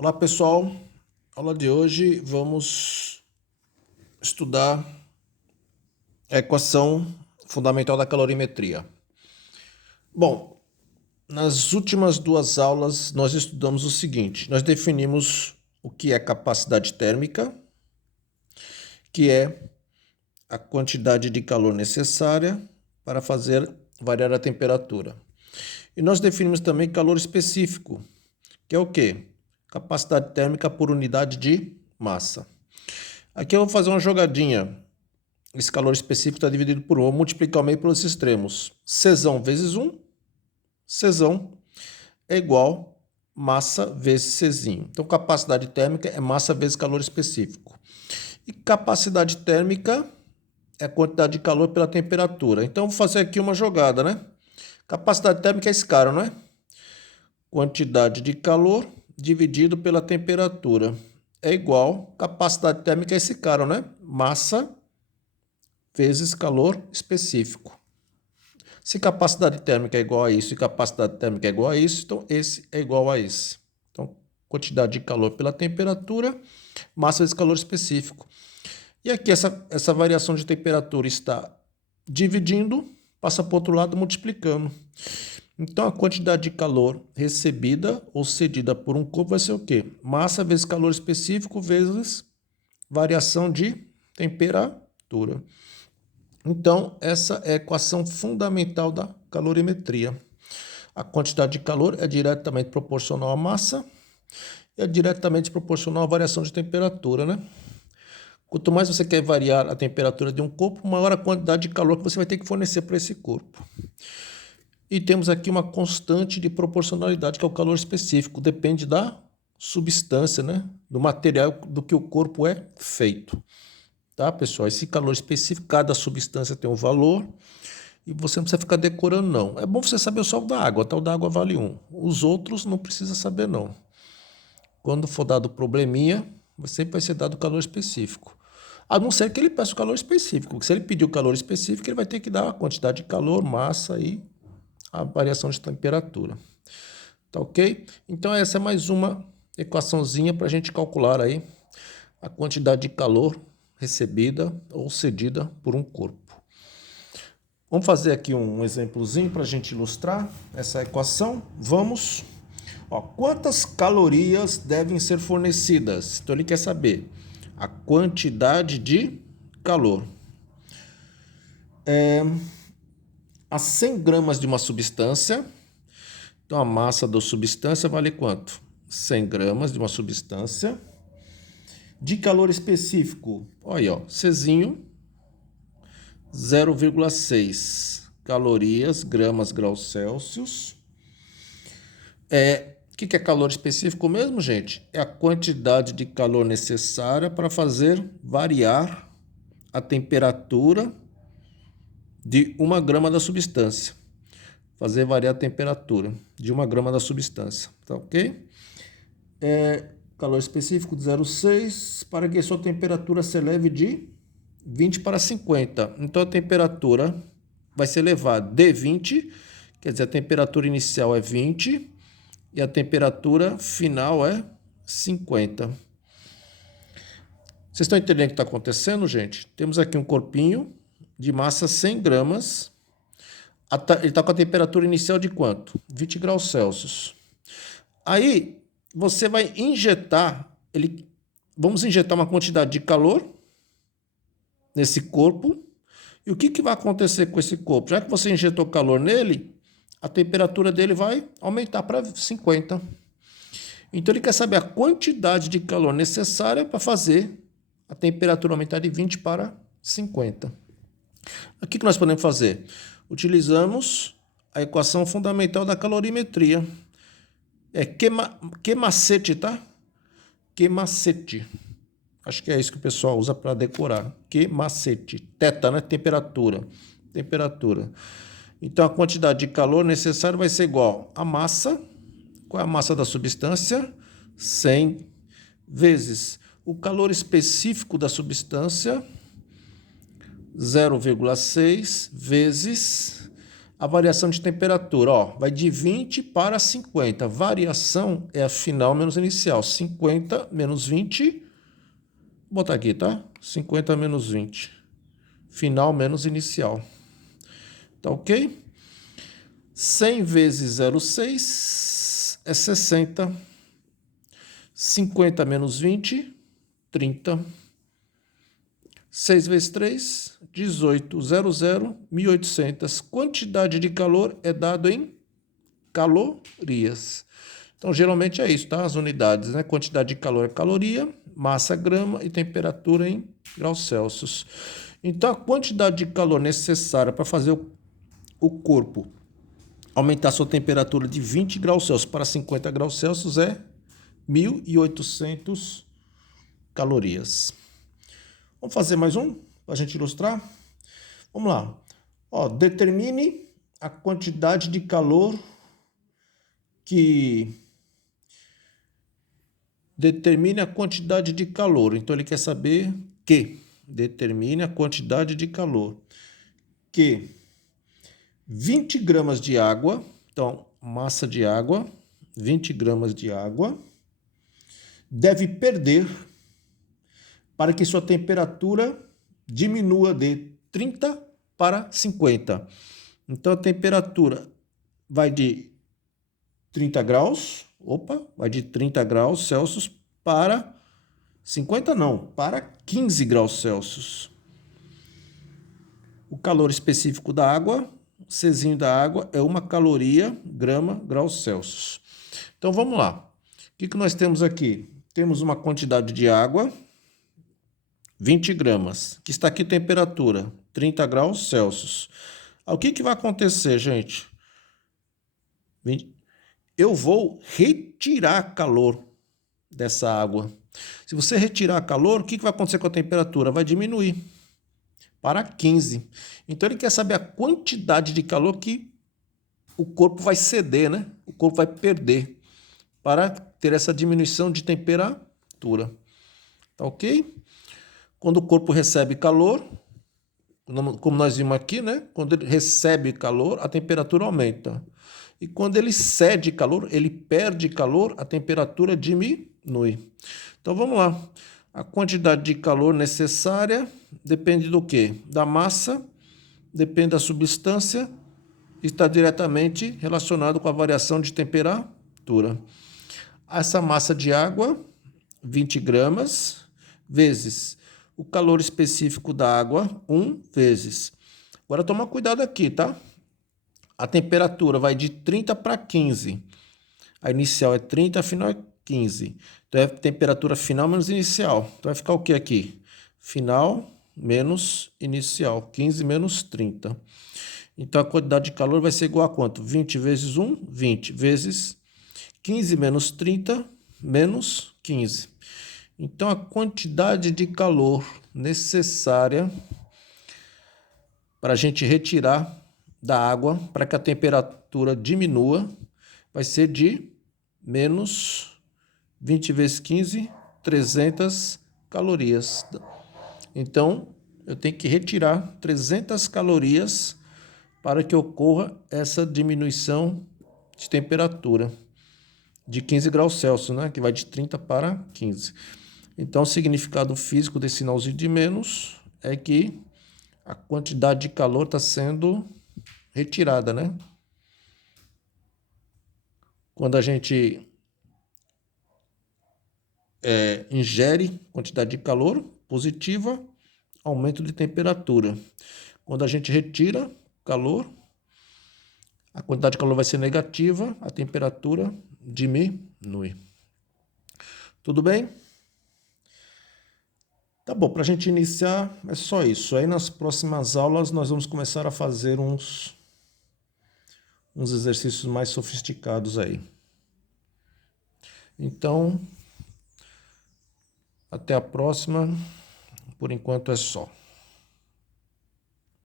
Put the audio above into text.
Olá pessoal, aula de hoje vamos estudar a equação fundamental da calorimetria. Bom, nas últimas duas aulas nós estudamos o seguinte: nós definimos o que é capacidade térmica, que é a quantidade de calor necessária para fazer variar a temperatura. E nós definimos também calor específico, que é o quê? Capacidade térmica por unidade de massa. Aqui eu vou fazer uma jogadinha. Esse calor específico está dividido por 1. Eu vou multiplicar o meio pelos extremos. Czão vezes 1. Czão é igual massa vezes Czinho. Então, capacidade térmica é massa vezes calor específico. E capacidade térmica é a quantidade de calor pela temperatura. Então, eu vou fazer aqui uma jogada, né? Capacidade térmica é esse cara, não é? Quantidade de calor dividido pela temperatura é igual capacidade térmica é esse cara, né? Massa vezes calor específico. Se capacidade térmica é igual a isso e capacidade térmica é igual a isso, então esse é igual a esse. Então, quantidade de calor pela temperatura, massa vezes calor específico. E aqui essa variação de temperatura está dividindo, passa para o outro lado multiplicando. Então, a quantidade de calor recebida ou cedida por um corpo vai ser o quê? Massa vezes calor específico vezes variação de temperatura. Então, essa é a equação fundamental da calorimetria. A quantidade de calor é diretamente proporcional à massa e é diretamente proporcional à variação de temperatura, né? Quanto mais você quer variar a temperatura de um corpo, maior a quantidade de calor que você vai ter que fornecer para esse corpo. E temos aqui uma constante de proporcionalidade, que é o calor específico. Depende da substância, né? Do material do que o corpo é feito. Tá, pessoal? Esse calor específico, cada substância tem um valor e você não precisa ficar decorando, não. É bom você saber só o da água, tá? O da água vale 1. Os outros não precisa saber, não. Quando for dado probleminha, sempre vai ser dado o calor específico. A não ser que ele peça o calor específico, porque se ele pedir o calor específico, ele vai ter que dar a quantidade de calor, massa e a variação de temperatura. Tá ok? Então essa é mais uma equaçãozinha para a gente calcular aí a quantidade de calor recebida ou cedida por um corpo. Vamos fazer aqui um exemplozinho para a gente ilustrar essa equação. Vamos. Ó, quantas calorias devem ser fornecidas? Então ele quer saber a quantidade de calor. A 100 gramas de uma substância, então a massa da substância vale quanto? 100 gramas de uma substância. De calor específico, olha aí, ó, Czinho, 0,6 calorias, gramas, graus Celsius. O que é calor específico mesmo, gente? É a quantidade de calor necessária para fazer variar a temperatura de 1 grama da substância. Fazer variar a temperatura de 1 grama da substância, tá ok? Calor específico de 0,6 para que sua temperatura se eleve de 20 para 50. Então a temperatura vai ser elevada de 20, quer dizer, a temperatura inicial é 20 e a temperatura final é 50. Vocês estão entendendo o que está acontecendo, gente? Temos aqui um corpinho de massa 100 gramas. Ele está com a temperatura inicial de quanto? 20 graus Celsius. Aí você vai injetar, vamos injetar uma quantidade de calor nesse corpo. E o que vai acontecer com esse corpo? Já que você injetou calor nele, a temperatura dele vai aumentar para 50. Então ele quer saber a quantidade de calor necessária para fazer a temperatura aumentar de 20 para 50. O que nós podemos fazer? Utilizamos a equação fundamental da calorimetria. Que macete, tá? Que macete. Acho que é isso que o pessoal usa para decorar. Que macete. Teta, né? Temperatura. Temperatura. Então, a quantidade de calor necessária vai ser igual a massa. Qual é a massa da substância? 100 vezes o calor específico da substância, 0,6 vezes a variação de temperatura, ó, vai de 20 para 50. Variação é a final menos inicial. 50 menos 20. Vou botar aqui, tá? 50 menos 20. Final menos inicial. Tá ok? 100 vezes 0,6 é 60. 50 menos 20, 30. 6 vezes 3, 18. 1.800. Quantidade de calor é dado em calorias. Então, geralmente é isso, tá? As unidades, né? Quantidade de calor é caloria, massa grama e temperatura em graus Celsius. Então, a quantidade de calor necessária para fazer o corpo aumentar sua temperatura de 20 graus Celsius para 50 graus Celsius é 1.800 calorias. Vamos fazer mais um para a gente ilustrar? Vamos lá. Ó, determine a quantidade de calor que... Determine a quantidade de calor. Então, ele quer saber que... Determine a quantidade de calor que 20 gramas de água, então, massa de água, 20 gramas de água, deve perder para que sua temperatura diminua de 30 para 50. Então, a temperatura vai de 30 graus, vai de 30 graus Celsius para 50 não, para 15 graus Celsius. O calor específico da água, Czinho da água, é 1 caloria, grama, graus Celsius. Então, vamos lá. O que nós temos aqui? Temos uma quantidade de água, 20 gramas, que está aqui temperatura, 30 graus Celsius. O que vai acontecer, gente? Eu vou retirar calor dessa água. Se você retirar calor, o que vai acontecer com a temperatura? Vai diminuir para 15. Então, ele quer saber a quantidade de calor que o corpo vai ceder, né? O corpo vai perder para ter essa diminuição de temperatura. Tá ok? Quando o corpo recebe calor, como nós vimos aqui, né? Quando ele recebe calor, a temperatura aumenta. E quando ele cede calor, ele perde calor, a temperatura diminui. Então, vamos lá. A quantidade de calor necessária depende do quê? Da massa, depende da substância, está diretamente relacionado com a variação de temperatura. Essa massa de água, 20 gramas, vezes o calor específico da água, 1 vezes. Agora, toma cuidado aqui, tá? A temperatura vai de 30 para 15. A inicial é 30, a final é 15. Então, é temperatura final menos inicial. Então, vai ficar o que aqui? Final menos inicial. 15 menos 30. Então, a quantidade de calor vai ser igual a quanto? 20 vezes 1, 20. Vezes 15 menos 30, menos 15. Então, a quantidade de calor necessária para a gente retirar da água, para que a temperatura diminua, vai ser de menos 20 vezes 15, 300 calorias. Então, eu tenho que retirar 300 calorias para que ocorra essa diminuição de temperatura de 15 graus Celsius, né? Que vai de 30 para 15. Então, o significado físico desse sinalzinho de menos é que a quantidade de calor está sendo retirada, né? Quando a gente ingere quantidade de calor positiva, aumento de temperatura. Quando a gente retira calor, a quantidade de calor vai ser negativa, a temperatura diminui. Tudo bem? Tá bom, para a gente iniciar é só isso. Aí nas próximas aulas nós vamos começar a fazer uns exercícios mais sofisticados aí. Então, até a próxima. Por enquanto é só.